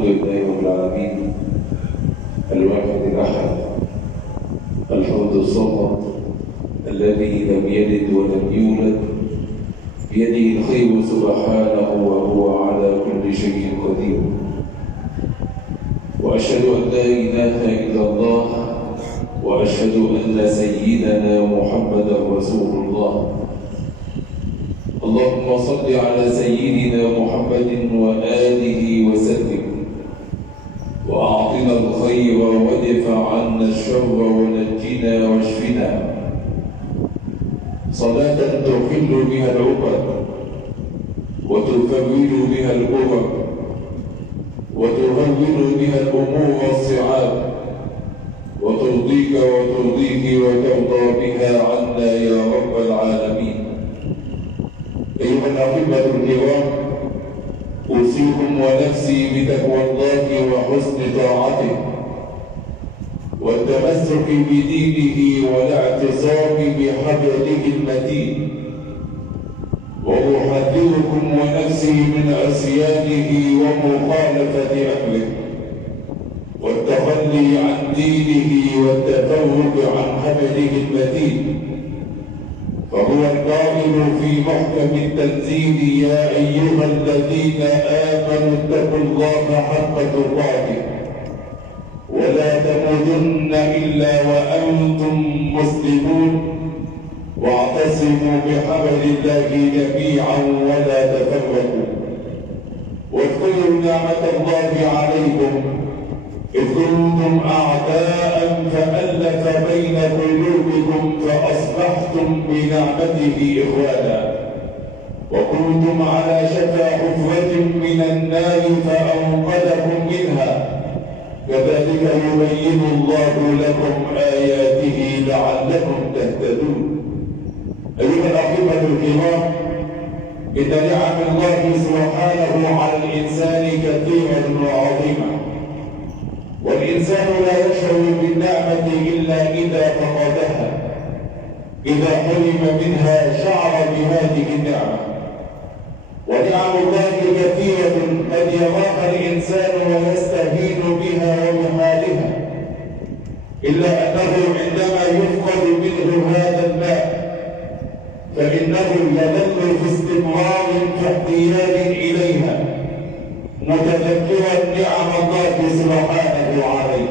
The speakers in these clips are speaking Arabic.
الحمد لله رب العالمين الواحد الأحد الفرد الصمد الذي لم يلد ولم يولد بيده الخير سبحانه وهو على كل شيء قدير. وأشهد أن لا إله إلا الله وأشهد أن سيدنا محمدا رسول الله. اللهم صل على سيدنا محمد وآله وسلم وأعطنا الخير وادفع عنا الشر ونجنا واشفنا صلاة تحل بها العقد وتفرج بها الكرب وتهون بها الأمور الصعاب وترضيك وترضيه وترضى بها عنا يا رب العالمين. أيها الأحبة الكرام، أوصيكم ونفسي بتقوى الله وحسن طاعته والتمسك بدينه والاعتصام بحبله المتين، وأحذركم ونفسي من عصيانه ومخالفة أمره والتخلي عن دينه والتفرق عن حبله المتين. فهو القائل في محكم التنزيل: يا أيها الذين آمنوا اتقوا الله حق تقاته ولا تموتن إلا وأنتم مسلمون واعتصموا بحبل الله جميعا ولا تفرقوا. واذكروا نعمة الله عليكم إذ كنتم أعداء فألف بين قلوبكم فأصبحتم بنعمته إخوانا وكنتم على شفا حفرة من النار فأنقذكم منها. كذلك يبين الله لكم آياته لعلكم تهتدون. أيها الأحبة الكرام، إن نعم الله سبحانه على الإنسان كثيرة وعظيمة، والإنسان لا يشعر بالنعمة إلا إذا فقدها. إذا حرم منها شعر بهذه النعمة. ونعم الله كثيرة قد يراها الإنسان ويستهين بها وبحالها، إلا أنه عندما يفقد منه هذا الماء فإنه يظل في استمرار في احتياج إليها متذكرا نعم الله سبحانه عليه.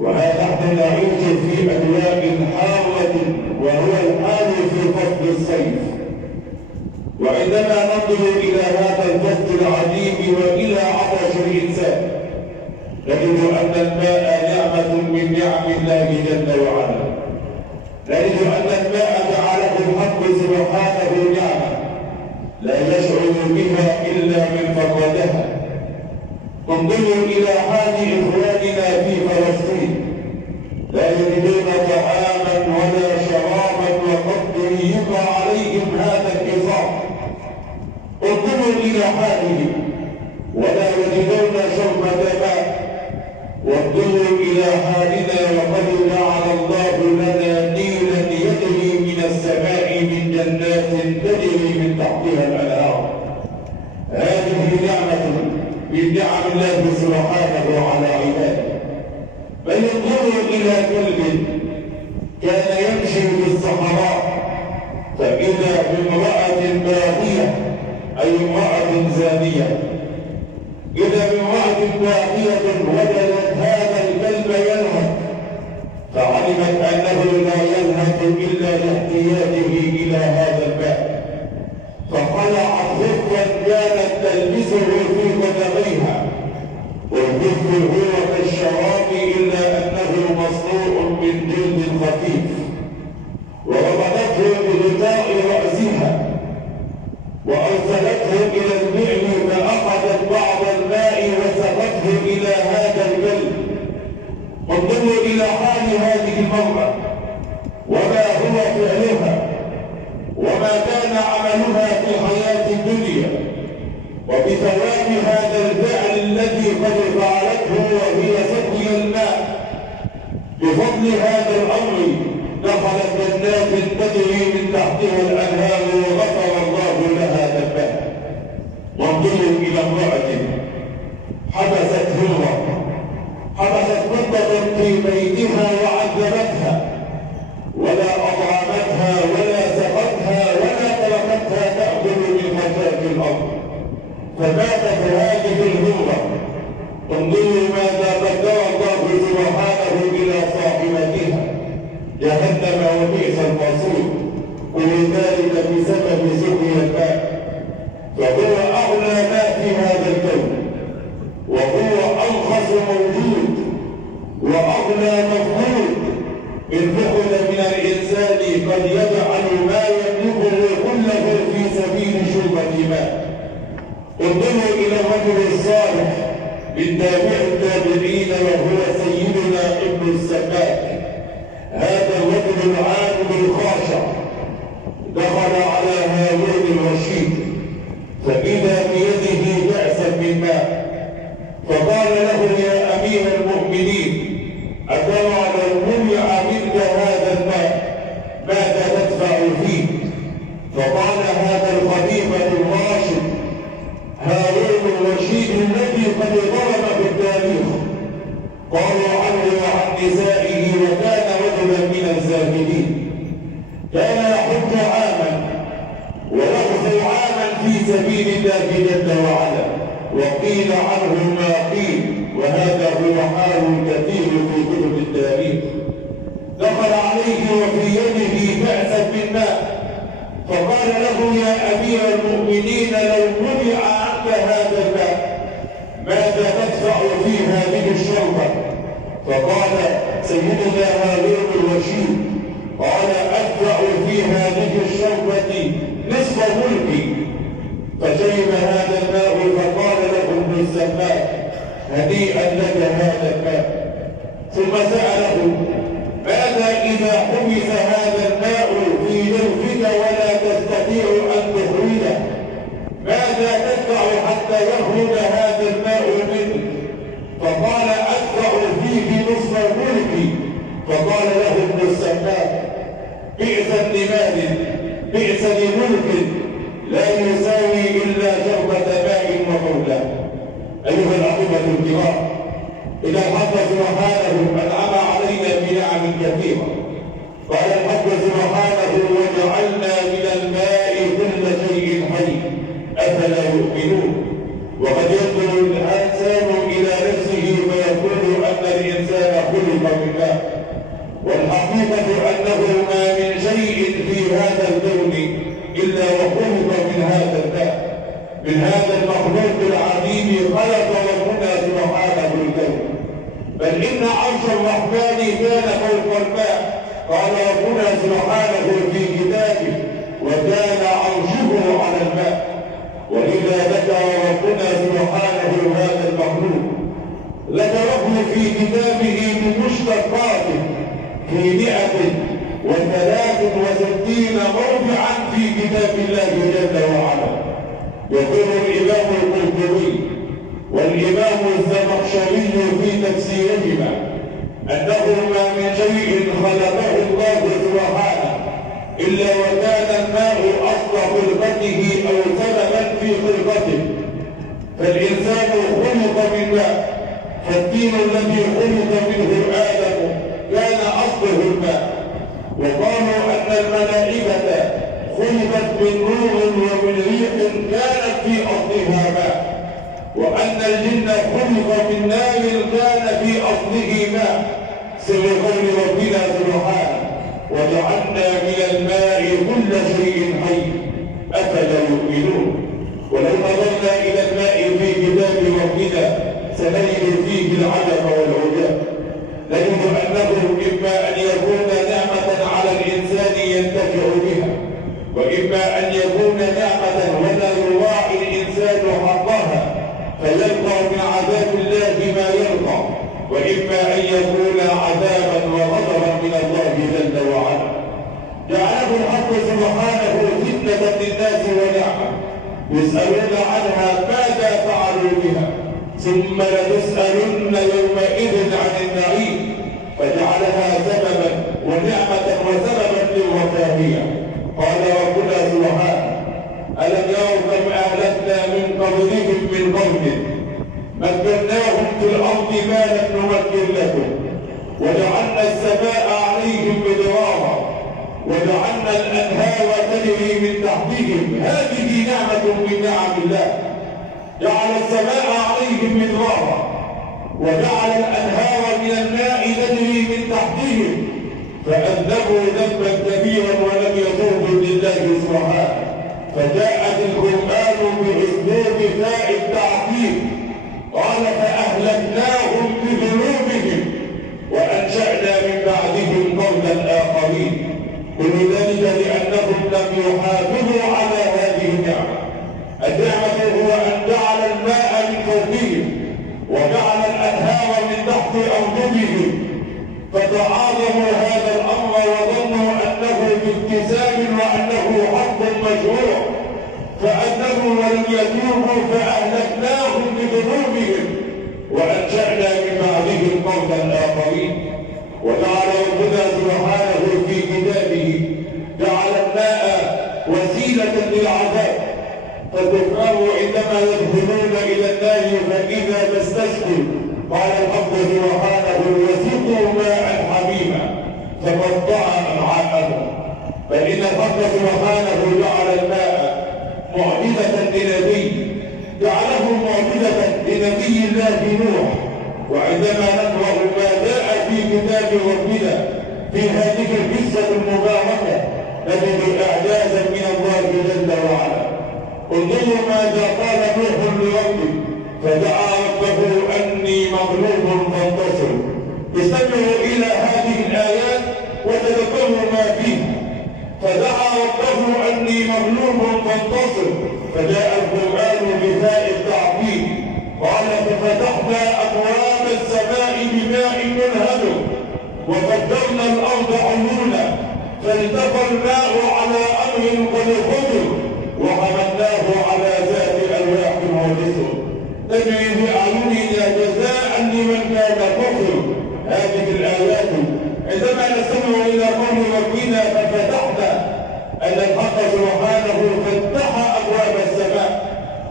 وها نحن نعيش في أجواء حارة وهو الحال في فصل الصيف، وعندما ننظر إلى هذا الفصل العجيب وإلى عطش الإنسان نجد أن الماء نعمة من نعم الله جل وعلا. نجد أن الماء جعله الحق سبحانه نعمة لا يشعر بها إلا من فقدها. انظروا إلى حال إخواننا في فلسطين، لا يجدون طعاما ولا شرابا وقد ضيق عليهم هذا النظام. انظروا إلى حالهم ولا يجدون شربة ماء. وانظروا إلى حالنا وقد جعل الله لنا نيلا يجري من السماء من جنات تجري من تحتها الأنهار. هذه نعمة من نعم الله سبحانه على عباده. بل انظروا إلى كلب كان يمشي في الصحراء فإذا بامرأة باغية أي امرأة زانية، إذا بامرأة باغية وجدت هذا الكلب يلهث فعلمت أنه لا يلهث إلا لاحتياجه إلى هذا الماء، فخلعت خفا كانت تلبسه في قدميها، والخف هو كالشراب إلا أنه مصنوع من جلد خفيف، وربطته بغطاء رأسها وأرسلته إلى البئر فأخذت بعض الماء وسقته إلى هذا الكلب. انظروا إلى حال هذه المرأة وما هو فعلها وما كان عملها في حياة الدنيا، وبثواب هذا الفعل الذي قد فعلته وهي سقي الماء بفضل هذا الأمر دخلت جنات تجري من تحتها الأنهار وغفر الله لها ذنبها. وانظروا إلى امرأة حبست هرة، حبست قطة في بيتها وعذبتها، ولا أطعمتها ولا سقتها ولا تركتها تأكل من خشاش الأرض، فماتت هذه الهرة. انظروا ماذا قدر الله سبحانه إلى صاحبتها، جهنم وبئس المصير، ولذلك بسبب سقي الماء. فهو أغلى ما في هذا الكون، وهو أرخص موجود وأغلى مفقود. إن فقد من الإنسان قد يجعل ما يملكه كله في سبيل شربة ماء. انظروا إلى الرجل الصالح من تابع التابعين وهو سيدنا ابن السباك. هذا الرجل العابد الخاشع دخل على هارون الرشيد فإذا بيده كأسا من ماء، فقال له: يا أمير المؤمنين، أترى لو منع منك هذا الماء ماذا تدفع فيه؟ فقال هذا الخليفة الراشد هارون الرشيد الذي قد ضرب في التاريخ، قالوا عنه وعن نسائه وكان رجلا من الزاهدين، كان يحج عاما ويغزو عاما في سبيل الله جل وعلا، وقيل عنه ما قيل، وهذا هو حال كثير في كتب التاريخ. دخل عليه وفي يده كأسا من ماء، فقال له: يا أمير المؤمنين، لو منع عنك هذا الماء ماذا تدفع في هذه الشربة؟ فقال سيدنا هارون الرشيد: قال أدفع في هذه الشربة نصف ملكي. فشرب هذا الماء فقال له ابن السباك: هنيئا لك هذا الماء. ثم سأله: ماذا إذا حبس هذا الماء في جوفك ولا تستطيع أن تخرجه؟ ماذا تدفع حتى يخرج هذا الماء منك؟ فقال: أدفع فيه نصف ملكي. فقال له ابن السباك: بئسا لمال، بئس لملك لا يساوي إلا شربة ماء ومولى. أيها الأخوة الكرام، إذا الحق سبحانه أنعم علينا بنعم كثيرة. قال الحق سبحانه: وجعلنا من الماء كل شيء حي أفلا يؤمنون. وقد ينظر الإنسان إلى نفسه فيقول أن الإنسان خلق من ماء، والحقيقة أنه ما من شيء في هذا الكون إلا وخلق من هذا الماء. من هذا المخلوق العظيم خلق ربنا سبحانه الكون، بل إن عرش الرحمن كان فوق الماء. قال ربنا سبحانه في كتابه: وكان عرشه على الماء. وإذا ذكر ربنا سبحانه هذا المخلوق ذكره في كتابه بمشتقاته في 163 موضعا في كتاب الله جل وعلا. يقول الإمام القرطبي والإمام الزمخشري في تفسيرهما أنه ما من شيء خلقه الله سبحانه إلا وكان الماء أصل خلقته أو سببا في خلقته. فالإنسان خلق من ماء، فالدين الذي خلق منه آدم كان أصله الماء. وقالوا أن الملائكة خلقت من نور ومن ريح كانت في أصلها ماء، وأن الجن خلق من نار كان في أصله ماء. سر قول ربنا سبحانه: وجعلنا من الماء كل شيء حي أفلا يؤمنون. ولو نظرنا إلى الماء في كتاب ربنا سنجد فيه العجب والعجاب. نجد أنه إما أن يكون نعمة على الإنسان ينتفع بها، وإما أن يكون نعمة ولا يراعي الإنسان حقها فيلقى من عذاب الله ما يلقى، وإما أن يكون عذابا وغضبا من الله جل وعلا. جعله الحق سبحانه فتنة للناس ونعمة، يسألون عنها ماذا فعلوا بها، ثم لتسألن يومئذ عن النعيم. فجعلها سببا ونعمة وسببا للرفاهية. قال ربنا سبحانه: ألم يروا كم أهلكنا من قبلهم من قرن مكناهم في الأرض ما لم نمكن لكم وجعلنا السماء عليهم مدرارا وجعلنا الأنهار تجري من تحتهم. هذه نعمة من نعم الله، جعل السماء عليهم مدرارا وجعل الأنهار من الماء تجري من تحتهم، فأذنبوا ذنبا كبيرا ولم يتوبوا لله سبحانه. فجاءت القرآن بأسلوب فاء التعقيب، قال فأهلكناهم بذنوبهم وأنشأنا من بعدهم قوما آخرين. كل ذلك لأنهم لم يحافظوا على هذه النعمة. النعمة هو أن جعل الماء من فوقهم وجعل الأنهار من تحت أرجلهم، فتعاظموا هذا الأمر وظنوا أنه بالتزام وأنه حق مشروع، فأذنبوا ولم يتوبوا فأهلكناهم بذنوبهم وأنشأنا من بعدهم قوما آخرين. وجعل ربنا سبحانه في كتابه جعل الماء وسيلة للعذاب، فالكفار عندما يدخلون إلى النار فإذا ما استسقوا قال الحق سبحانه وسقوا ماء حميما فقطع أمعاءهم. فإن الحق سبحانه جعل الماء معجزة لنبي، جعله معجزة لنبي الله نوح. وعندما نقرأ ما جاء في كتاب ربنا في هذه القصة المباركة نجد إعجازا من الله جل وعلا. انظروا ماذا قال نوح لربه فدعا ربه أني مغلوب فانتصر. استمعوا إلى هذه الآيات وتذكروا ما فيها. فدعا ربه أني مغلوب فانتصر، فجاء القرآن بفاء التعقيب قال ففتحنا أبواب السماء بماء منهمر وفجرنا الأرض عيونا فالتقى الماء على أمر قد قدر وحملناه على ذات ألواح ودسر تجري بأعيننا جزاء لمن كان كفر. هذه الآيات عندما نستمع إلى قول ربنا ففتحنا أن الحق سبحانه فتح أبواب السماء،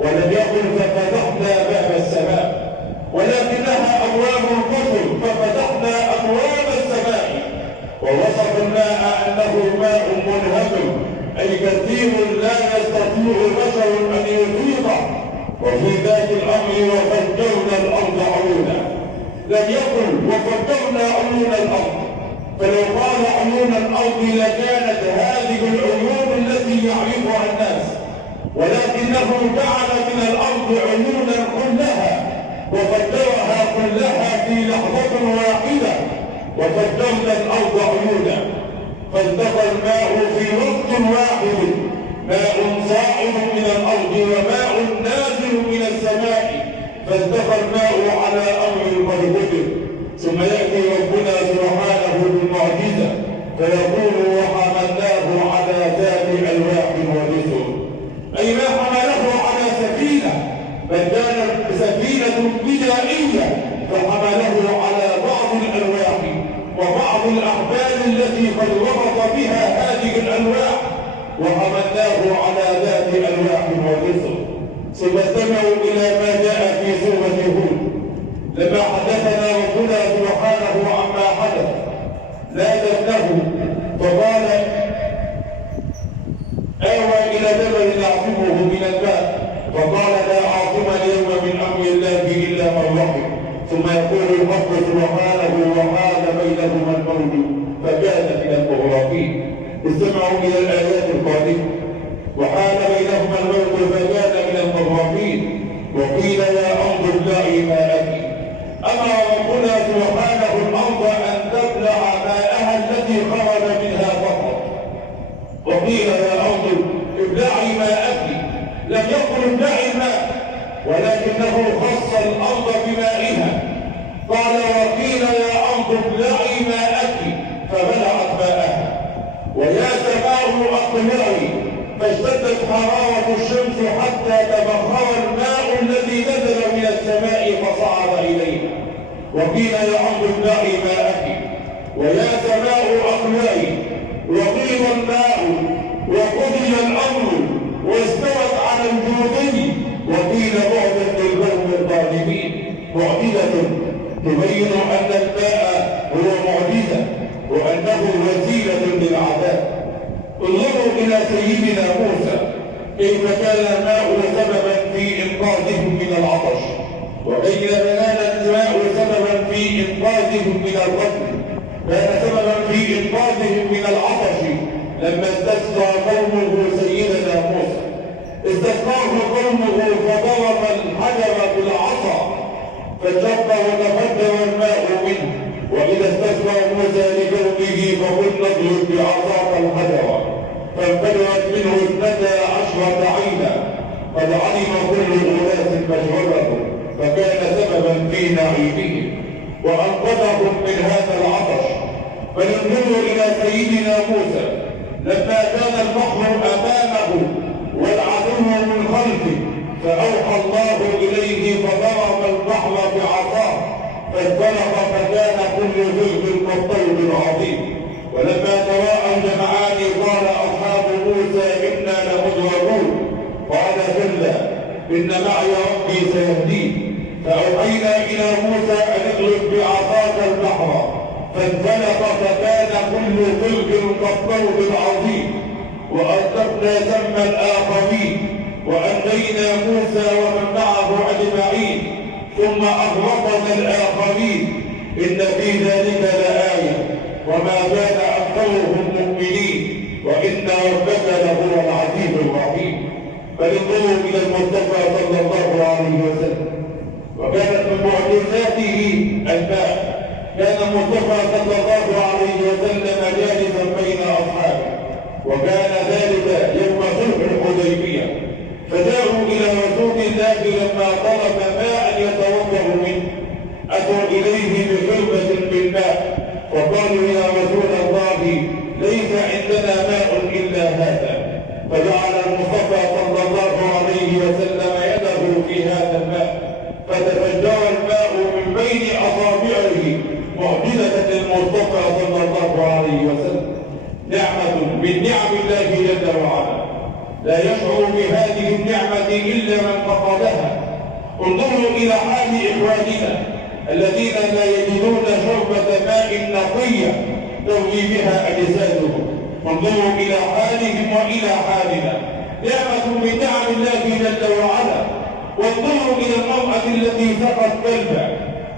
ولم يقل ففتحنا باب السماء، ولكنها أبواب الكفر ففتحنا أبواب السماء. ووصف الماء أنه ماء منهمر أي كثير لا يستطيع بشر أن يفيضه. وفي ذات الأمر وفجرنا الأرض عيونا، لم يقل وفجرنا عيون الأرض، فلو قال عيون الأرض لكانت هذه العيون التي يعرفها الناس، ولكنه جعل من الأرض عيونا كلها وفجرها كلها في لحظة واحدة. وفجرنا الأرض عيونا فالتقى الماء في وقت واحد، ماء صاعد من الأرض وماء نازل من السماء، فالتقى الماء على أمر قد قدر. ثم يأتي ربنا سبحانه بالمعجزة فيقول وحملناه على ذات ألواح ودسر، أي ما حمله على سفينة، بل كانت سفينة بدائية فحمله على بعض الألواح وبعض الأحبال التي قد ربط بها هذه الألواح وحملناه على ذات ألواح ودسر. ثم استمعوا إلى ما جاء في سورة هود لما حدثنا ربنا سبحانه عما حدث. نادته فقال آوى إلى جبل يعصمه من الماء فقال لا عاصم اليوم من أمر الله إلا من رحم. ثم يقول الحق سبحانه وحال بينهما الموج فكان من المغرقين. استمعوا إلى الآيات القادمة وحال بينهما الموج فكان من المغرقين. وقيل يا أرض ابلعي ماءك. أمر ربنا سبحانه الأرض أن تبلع ماءها التي خرج منها فقط. وقيل يا أرض ابلعي ماءك، لم يقل ابلعي الماء ولكنه خص الأرض بمائها. قال وقيل يا أرض ابلعي ماءك فبلعت ماءها. ويا سماء أقلعي فاشتدت حرارة الشمس حتى تبخر الماء الذي نزل من السماء فصعد إليها. وقيل يا أرض ابلعي ماءك ويا سماء أقلعي وغيض الماء وقضي الأمر واستوت على الجودي. وقيل بعدا للقوم الظالمين. معجزة تبين أن الماء هو معجزة وأنه وسيلة للعذاب. انظروا إلى سيدنا موسى كيف كان الماء سببا في إنقاذهم من العطش، وكيف كان الماء سببا في إنقاذهم من القتل، كان سببا في إنقاذهم من العطش لما استسقى قومه سيدنا موسى. استسقاه قومه فضرب الحجر بالعصا فانشق وتفجر الماء منه. وإذا استسقى موسى لقومه فقلنا اضرب بعصاك الحجر فانفجرت منه 12 عينا قد علم كل أناس مشربهم، فكان سببا في نعيمهم وأنقذهم من هذا العطش. فننظر إلى سيدنا موسى لما كان البحر أمامه والعدو من خلفه فأوحى الله إليه فضرب البحر بعصاه فانطلق فكان كل ذئب كالطود العظيم. ولما تراءى الجمعان قال أصحاب موسى إنا لمدركون قال كلا إن معي ربي سيهدين. فأوحينا إلى موسى أن اضرب بعصاك البحر فانفلق فكان كل ذئب كالطود العظيم وأغرقنا ثم الآخرين وأنجينا موسى ومن معه أجمعين ثم أغرقنا الآخرين إن في ذلك لآية وما كان أكثرهم مؤمنين وإن ربك لهو العزيز الرحيم. فانظروا إلى المصطفى صلى الله عليه وسلم وكانت من معجزاته الماء. كان المصطفى صلى الله عليه وسلم جالسا بين أصحابه وكان ذلك يوم صلح الحديبية فجاءوا إلى رسول الله لما طلب ماء يتوضأ منه. أتوا إليه بحربة من ماء وقالوا يا رسول الله ليس عندنا ماء إلا هذا. فجعل المصطفى صلى الله عليه وسلم يده في هذا الماء فتفجر الماء من بين أصابعه معجزة للمصطفى صلى الله عليه وسلم. نعمة من نعم الله جل وعلا لا يشعر بهذه النعمة إلا من فقدها. انظروا إلى حال إخواننا الذين لا يجدون شربة ماء نقية تروي بها أجسادهم. انظروا إلى حالهم وإلى حالنا. نعمة من نعم الله جل وعلا. وانظروا إلى المرأة التي سقت كلبا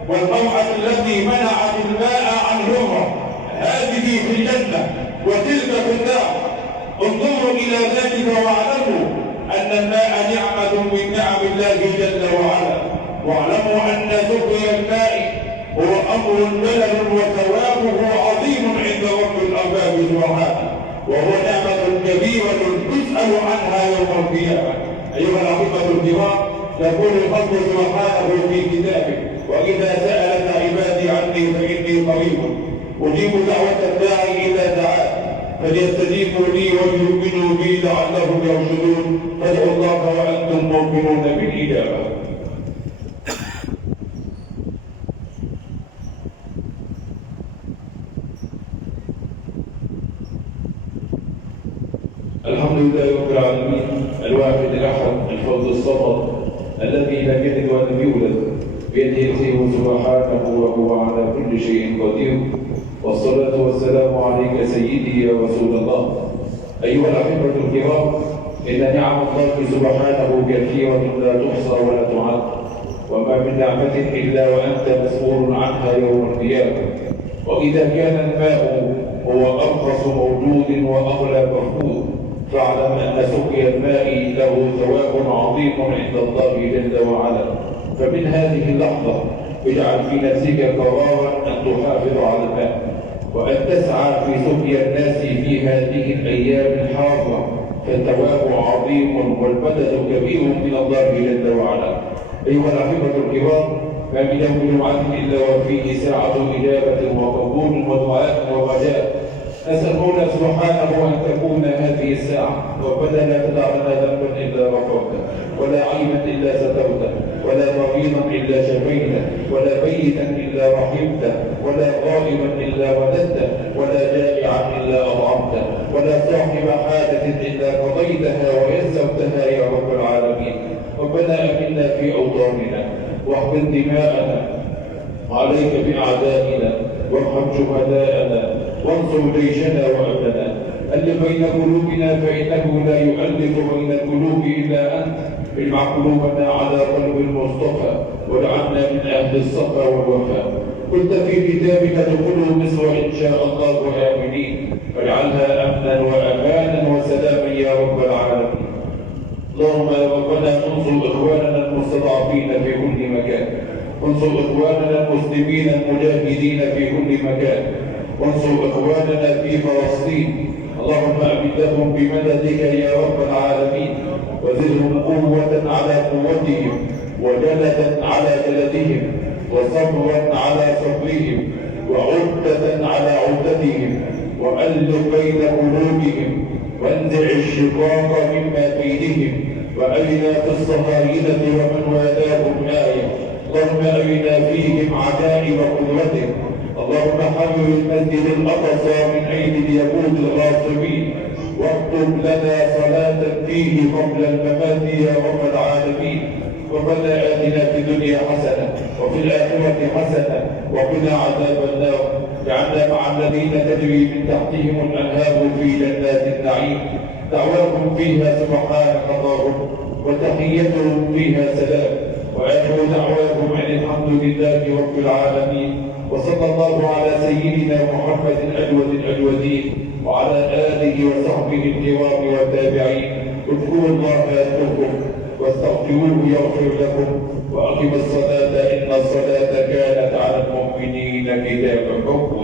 والمرأة التي منعت الماء عن هرة، هذه في الجنة وتلك في النار. انظروا إلى ذلك واعلموا أن الماء نعمة من نعم الله جل وعلا. واعلموا أن سقي الماء هو أمر جلل وثوابه عظيم عند رب الأرباب سبحانه، وهو نعمة كبيرة تسأل عنها يوم القيامة. أيها الأحبة الكرام، يقول الحق سبحانه في كتابه وإذا سألك عبادي عني فإني قريب أجيب دعوة الداعي إذا دعان فليستجيبوا لي وليؤمنوا بي لعلهم يرشدون. فادعوا الله وأنتم موقنون بالإجابة. الحمد لله رب العالمين الواحد الأحد الفرد الصمد الذي لم يلد ولم يولد بيده الخير سبحانه وهو على كل شيء قدير. والصلاة والسلام عليك سيدي يا رسول الله. أيها الأحبة الكرام، إن نعم الله سبحانه كثيرة لا تحصى ولا تعد، وما من نعمة إلا وأنت مسؤول عنها يوم القيامة. وإذا كان الماء هو أرخص موجود وأغلى مفقود فاعلم أن سقي الماء له ثواب عظيم عند الله جل وعلا. فمن هذه اللحظة اجعل في نفسك قرارا أن تحافظ على الماء وأن تسعى في سقيا الناس في هذه الأيام الحارة، فالثواب عظيم والمدد كبير من الله جل وعلا. أيها الأحبة الكرام، ما من يوم جمعة إلا وفيه ساعة إجابة وقبول ودعاء ورجاء. نسأل الله سبحانه أن تكون هذه الساعة ربنا لا تدع لنا ذنبا إلا غفرته، ولا عيبا إلا سترته، ولا مريضا إلا شفيته، ولا ميتا إلا رحمته، ولا غائبا إلا رددته، ولا جائعا إلا أطعمته، ولا صاحب حاجة إلا قضيتها ويسرتها يا رب العالمين. ربنا أمنا في أوطاننا واحقن دماءنا وعليك بأعدائنا وارحم شهداءنا وانصر جيشنا وأمننا. ألف بين قلوبنا فإنه لا يؤلف بين القلوب إلا أنت. اجمع قلوبنا على قلب المصطفى واجعلنا من أهل الصفا والوفاء. قلت في كتابك ادخلوا مصر إن شاء الله آمنين واجعلها أمنا وأمانا وسلاما يا رب العالمين. اللهم يا ربنا انصر إخواننا المستضعفين في كل مكان، انصر إخواننا المسلمين المجاهدين في كل مكان، وانصر إخواننا في فلسطين. اللهم أمدهم بمددك يا رب العالمين، وزدهم قوة على قوتهم، وجلدا على جلدهم، وصبرا على صبرهم، وعدة على عدتهم، وألف بين قلوبهم، وانزع الشقاق مما بينهم، وأرنا في الصهاينة ومن والاهم آية. اللهم أرنا فيهم عجائب قدرتك. اللهم حرر المسجد الأقصى من أيدي اليهود الغاصبين، واكتب لنا صلاة فيه قبل الممات يا رب العالمين. ربنا آتنا في الدنيا حسنة وفي الآخرة حسنة وقنا عذاب النار. اجعلنا مع الذين تجري من تحتهم الأنهار في جنات النعيم، دعواهم فيها سبحانك اللهم وتحيتهم فيها سلام، وآخر دعواهم أن الحمد لله رب العالمين. وصلى الله على سيدنا محمد أجود الأجودين وعلى آله وصحبه الكرام والتابعين. اذكروا الله يذكركم واستغفروه يغفر لكم، وأقم الصلاة إن الصلاة كانت على المؤمنين كتابا موقوتا.